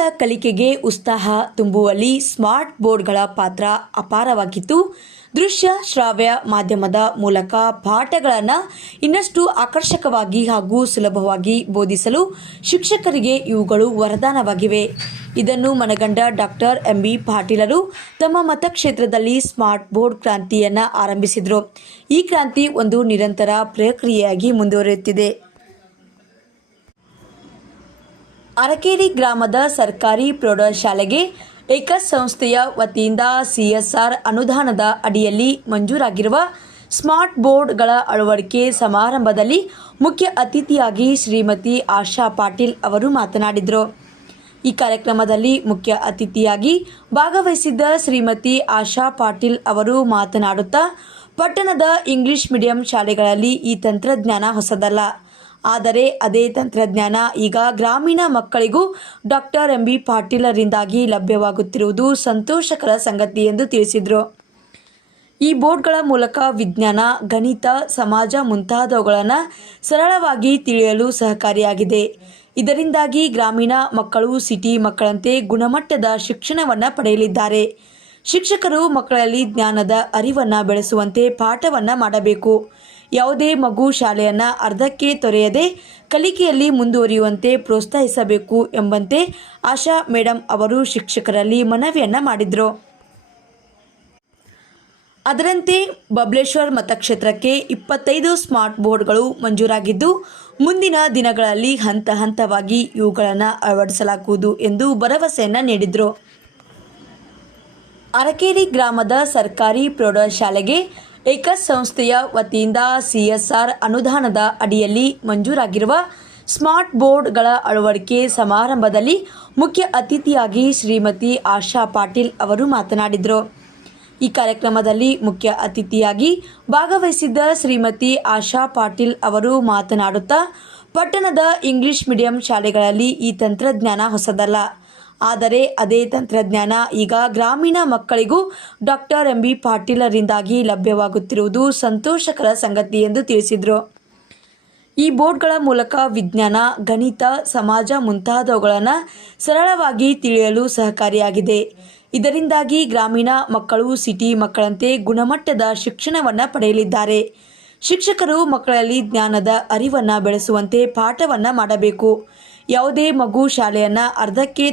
ಮಕ್ಕಳ ಕಲಿಕೆಗೆ ಉತ್ಸಾಹ ತುಂಬುವಲ್ಲಿ ಸ್ಮಾರ್ಟ್ ಬೋರ್ಡ್ಗಳ ಪಾತ್ರ ಅಪಾರವಾಗಿದ್ದು ದೃಶ್ಯ ಶ್ರಾವ್ಯ ಮಾಧ್ಯಮದ ಮೂಲಕ ಪಾಠಗಳನ್ನು ಇನ್ನಷ್ಟು ಆಕರ್ಷಕವಾಗಿ ಹಾಗೂ ಸುಲಭವಾಗಿ ಬೋಧಿಸಲು ಶಿಕ್ಷಕರಿಗೆ ಇವುಗಳು ವರದಾನವಾಗಿವೆ. ಇದನ್ನು ಮನಗಂಡ ಡಾಕ್ಟರ್ ಎಂ ಬಿ ಪಾಟೀಲರು ತಮ್ಮ ಮತಕ್ಷೇತ್ರದಲ್ಲಿ ಸ್ಮಾರ್ಟ್ ಬೋರ್ಡ್ ಕ್ರಾಂತಿಯನ್ನು ಆರಂಭಿಸಿದರು. ಈ ಕ್ರಾಂತಿ ಒಂದು ನಿರಂತರ ಪ್ರಕ್ರಿಯೆಯಾಗಿ ಮುಂದುವರಿಯುತ್ತಿದೆ. ಅರಕೇರಿ ಗ್ರಾಮದ ಸರ್ಕಾರಿ ಪ್ರೌಢಶಾಲೆಗೆ ಏಕಸ್ ಸಂಸ್ಥೆಯ ವತಿಯಿಂದ ಸಿಎಸ್ಆರ್ ಅನುದಾನದ ಅಡಿಯಲ್ಲಿ ಮಂಜೂರಾಗಿರುವ ಸ್ಮಾರ್ಟ್ ಬೋರ್ಡ್ಗಳ ಅಳವಡಿಕೆ ಸಮಾರಂಭದಲ್ಲಿ ಮುಖ್ಯ ಅತಿಥಿಯಾಗಿ ಶ್ರೀಮತಿ ಆಶಾ ಪಾಟೀಲ್ ಅವರು ಮಾತನಾಡಿದರು. ಈ ಕಾರ್ಯಕ್ರಮದಲ್ಲಿ ಮುಖ್ಯ ಅತಿಥಿಯಾಗಿ ಭಾಗವಹಿಸಿದ್ದ ಶ್ರೀಮತಿ ಆಶಾ ಪಾಟೀಲ್ ಅವರು ಮಾತನಾಡುತ್ತಾ, ಪಟ್ಟಣದ ಇಂಗ್ಲಿಷ್ ಮೀಡಿಯಂ ಶಾಲೆಗಳಲ್ಲಿ ಈ ತಂತ್ರಜ್ಞಾನ ಹೊಸದಲ್ಲ. ಆದರೆ ಅದೇ ತಂತ್ರಜ್ಞಾನ ಈಗ ಗ್ರಾಮೀಣ ಮಕ್ಕಳಿಗೂ ಡಾಕ್ಟರ್ ಎಂ ಬಿ ಪಾಟೀಲರಿಂದಾಗಿ ಲಭ್ಯವಾಗುತ್ತಿರುವುದು ಸಂತೋಷಕರ ಸಂಗತಿ ಎಂದು ತಿಳಿಸಿದರು. ಈ ಬೋರ್ಡ್ಗಳ ಮೂಲಕ ವಿಜ್ಞಾನ, ಗಣಿತ, ಸಮಾಜ ಮುಂತಾದವುಗಳನ್ನು ಸರಳವಾಗಿ ತಿಳಿಯಲು ಸಹಕಾರಿಯಾಗಿದೆ. ಇದರಿಂದಾಗಿ ಗ್ರಾಮೀಣ ಮಕ್ಕಳು, ಸಿಟಿ ಮಕ್ಕಳಂತೆ ಗುಣಮಟ್ಟದ ಶಿಕ್ಷಣವನ್ನು ಪಡೆಯಲಿದ್ದಾರೆ. ಶಿಕ್ಷಕರು ಮಕ್ಕಳಲ್ಲಿ ಜ್ಞಾನದ ಅರಿವನ್ನು ಬೆಳೆಸುವಂತೆ ಪಾಠವನ್ನು ಮಾಡಬೇಕು. ಯಾವುದೇ ಮಗು ಶಾಲೆಯನ್ನು ಅರ್ಧಕ್ಕೆ ತೊರೆಯದೆ ಕಲಿಕೆಯಲ್ಲಿ ಮುಂದುವರಿಯುವಂತೆ ಪ್ರೋತ್ಸಾಹಿಸಬೇಕು ಎಂಬಂತೆ ಆಶಾ ಮೇಡಮ್ ಅವರು ಶಿಕ್ಷಕರಲ್ಲಿ ಮನವಿಯನ್ನು ಮಾಡಿದರು. ಅದರಂತೆ ಬಬ್ಲೇಶ್ವರ್ ಮತಕ್ಷೇತ್ರಕ್ಕೆ ಇಪ್ಪತ್ತೈದು ಸ್ಮಾರ್ಟ್ ಬೋರ್ಡ್ಗಳು ಮಂಜೂರಾಗಿದ್ದು, ಮುಂದಿನ ದಿನಗಳಲ್ಲಿ ಹಂತ ಹಂತವಾಗಿ ಇವುಗಳನ್ನು ಅಳವಡಿಸಲಾಗುವುದು ಎಂದು ಭರವಸೆಯನ್ನು ನೀಡಿದರು. ಅರಕೇರಿ ಗ್ರಾಮದ ಸರ್ಕಾರಿ ಪ್ರೌಢಶಾಲೆಗೆ ಏಕಸ್ ಸಂಸ್ಥೆಯ ವತಿಯಿಂದ ಸಿಎಸ್ಆರ್ ಅನುದಾನದ ಅಡಿಯಲ್ಲಿ ಮಂಜೂರಾಗಿರುವ ಸ್ಮಾರ್ಟ್ ಬೋರ್ಡ್ಗಳ ಅಳವಡಿಕೆ ಸಮಾರಂಭದಲ್ಲಿ ಮುಖ್ಯ ಅತಿಥಿಯಾಗಿ ಶ್ರೀಮತಿ ಆಶಾ ಪಾಟೀಲ್ ಅವರು ಮಾತನಾಡಿದರು. ಈ ಕಾರ್ಯಕ್ರಮದಲ್ಲಿ ಮುಖ್ಯ ಅತಿಥಿಯಾಗಿ ಭಾಗವಹಿಸಿದ್ದ ಶ್ರೀಮತಿ ಆಶಾ ಪಾಟೀಲ್ ಅವರು ಮಾತನಾಡುತ್ತಾ, ಪಟ್ಟಣದ ಇಂಗ್ಲಿಷ್ ಮೀಡಿಯಂ ಶಾಲೆಗಳಲ್ಲಿ ಈ ತಂತ್ರಜ್ಞಾನ ಹೊಸದಲ್ಲ. ಆದರೆ ಅದೇ ತಂತ್ರಜ್ಞಾನ ಈಗ ಗ್ರಾಮೀಣ ಮಕ್ಕಳಿಗೂ ಡಾಕ್ಟರ್ ಎಂ ಬಿ ಪಾಟೀಲರಿಂದಾಗಿ ಲಭ್ಯವಾಗುತ್ತಿರುವುದು ಸಂತೋಷಕರ ಸಂಗತಿ ಎಂದು ತಿಳಿಸಿದರು. ಈ ಬೋರ್ಡ್ಗಳ ಮೂಲಕ ವಿಜ್ಞಾನ, ಗಣಿತ, ಸಮಾಜ ಮುಂತಾದವುಗಳನ್ನು ಸರಳವಾಗಿ ತಿಳಿಯಲು ಸಹಕಾರಿಯಾಗಿದೆ. ಇದರಿಂದಾಗಿ ಗ್ರಾಮೀಣ ಮಕ್ಕಳು ಸಿಟಿ ಮಕ್ಕಳಂತೆ ಗುಣಮಟ್ಟದ ಶಿಕ್ಷಣವನ್ನು ಪಡೆಯಲಿದ್ದಾರೆ. ಶಿಕ್ಷಕರು ಮಕ್ಕಳಲ್ಲಿ ಜ್ಞಾನದ ಅರಿವನ್ನು ಬೆಳೆಸುವಂತೆ ಪಾಠವನ್ನು ಮಾಡಬೇಕು. ಯಾವುದೇ ಮಗು ಶಾಲೆಯನ್ನು ಅರ್ಧಕ್ಕೆ